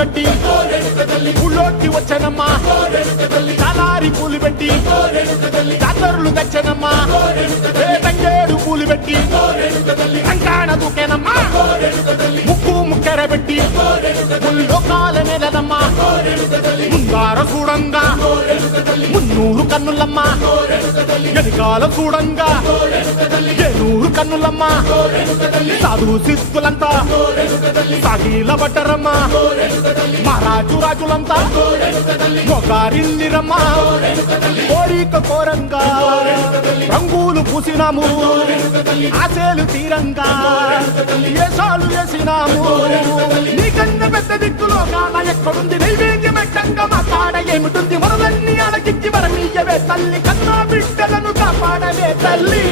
కట్టి ఊళ్ళోకి వచ్చనమ్మా చాలారి పూలు పెట్టి జాతరులు తెచ్చనమ్మా తంగేడు పూలు పెట్టి కంకాణ దూకేనమ్మా ముక్కు ముక్కెర పెట్టి ముల్లోకాల నెలనమ్మా ముందార చూడంగా మున్నూరు కన్నులమ్మా ఎనకాల చూడంగా ఏనూరు కన్నులమ్మా సాధు శిస్తులంతా సాగిల బట్టరమ్మా మహారాజు రాజులంతా మొగారిల్లిరమ్మా కోరిక కోరంగా రంగులు పూసినాము ఆశలు తీరంగా ఏసాలు వేసినాము నీకన్నా పెద్ద దిక్కులో కాన ఎక్కడుంది నైవేద్యం ఎట్టంగా మా కాడ ఏమిటుంది మనలన్నీ అడగిచ్చి వరమీయవే తల్లి కన్నా బిడ్డలను కాపాడవే తల్లి